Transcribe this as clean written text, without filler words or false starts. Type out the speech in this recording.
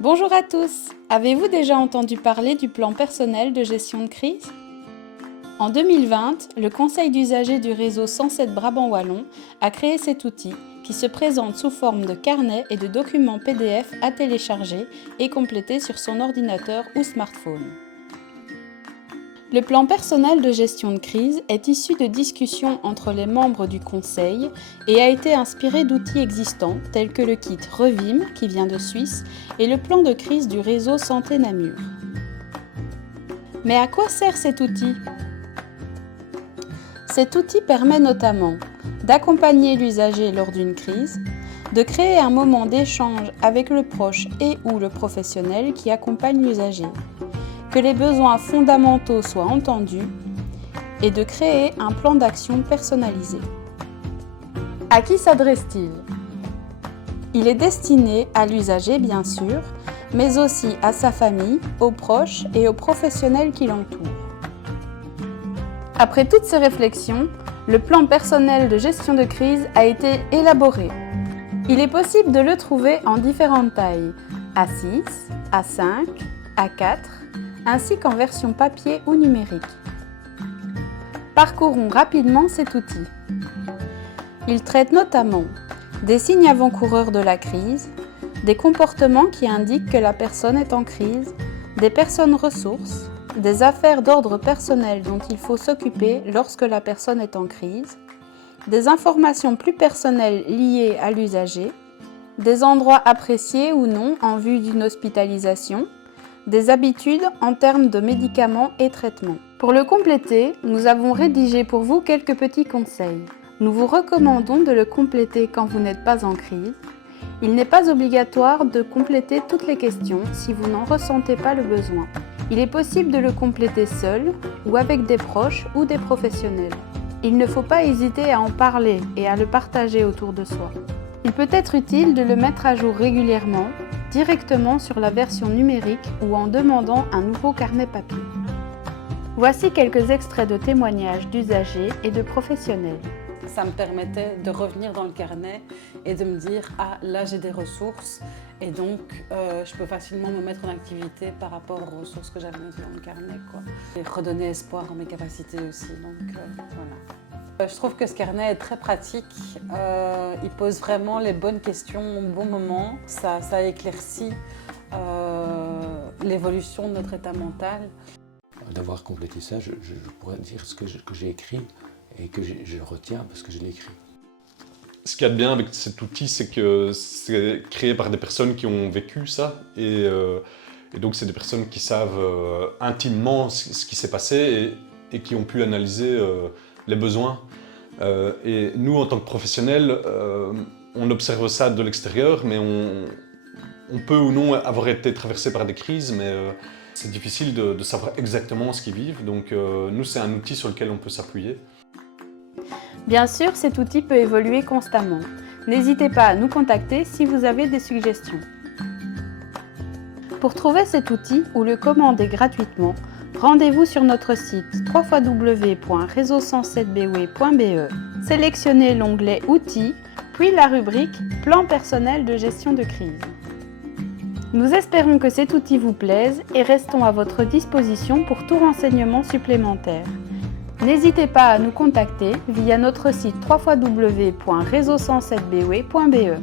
Bonjour à tous! Avez-vous déjà entendu parler du plan personnel de gestion de crise? En 2020, le conseil d'usagers du réseau 107 Brabant Wallon a créé cet outil qui se présente sous forme de carnet et de documents PDF à télécharger et compléter sur son ordinateur ou smartphone. Le plan personnel de gestion de crise est issu de discussions entre les membres du conseil et a été inspiré d'outils existants tels que le kit Revim qui vient de Suisse et le plan de crise du réseau Santé Namur. Mais à quoi sert cet outil? Cet outil permet notamment d'accompagner l'usager lors d'une crise, de créer un moment d'échange avec le proche et ou le professionnel qui accompagne l'usager, que les besoins fondamentaux soient entendus et de créer un plan d'action personnalisé. À qui s'adresse-t-il? Il est destiné à l'usager bien sûr, mais aussi à sa famille, aux proches et aux professionnels qui l'entourent. Après toutes ces réflexions, le plan personnel de gestion de crise a été élaboré. Il est possible de le trouver en différentes tailles, A6, A5, A4, ainsi qu'en version papier ou numérique. Parcourons rapidement cet outil. Il traite notamment des signes avant-coureurs de la crise, des comportements qui indiquent que la personne est en crise, des personnes ressources, des affaires d'ordre personnel dont il faut s'occuper lorsque la personne est en crise, des informations plus personnelles liées à l'usager, des endroits appréciés ou non en vue d'une hospitalisation, des habitudes en termes de médicaments et traitements. Pour le compléter, nous avons rédigé pour vous quelques petits conseils. Nous vous recommandons de le compléter quand vous n'êtes pas en crise. Il n'est pas obligatoire de compléter toutes les questions si vous n'en ressentez pas le besoin. Il est possible de le compléter seul ou avec des proches ou des professionnels. Il ne faut pas hésiter à en parler et à le partager autour de soi. Il peut être utile de le mettre à jour régulièrement, directement sur la version numérique ou en demandant un nouveau carnet papier. Voici quelques extraits de témoignages d'usagers et de professionnels. Ça me permettait de revenir dans le carnet et de me dire « Ah, là j'ai des ressources et donc je peux facilement me mettre en activité par rapport aux ressources que j'avais notées dans le carnet. » Et redonner espoir en mes capacités aussi, donc voilà. Je trouve que ce carnet est très pratique, il pose vraiment les bonnes questions au bon moment, ça éclaircit l'évolution de notre état mental. D'avoir complété ça, je pourrais dire ce que j'ai écrit et que je retiens parce que je l'ai écrit. Ce qu'il y a de bien avec cet outil, c'est que c'est créé par des personnes qui ont vécu ça et donc c'est des personnes qui savent intimement ce qui s'est passé et qui ont pu analyser les besoins. Et nous, en tant que professionnels, on observe ça de l'extérieur, mais on peut ou non avoir été traversé par des crises, mais c'est difficile de savoir exactement ce qu'ils vivent. Donc nous, c'est un outil sur lequel on peut s'appuyer. Bien sûr, cet outil peut évoluer constamment. N'hésitez pas à nous contacter si vous avez des suggestions. Pour trouver cet outil ou le commander gratuitement, rendez-vous sur notre site www.réseau107bewe.be, sélectionnez l'onglet Outils, puis la rubrique Plan personnel de gestion de crise. Nous espérons que cet outil vous plaise et restons à votre disposition pour tout renseignement supplémentaire. N'hésitez pas à nous contacter via notre site www.réseau107bewe.be.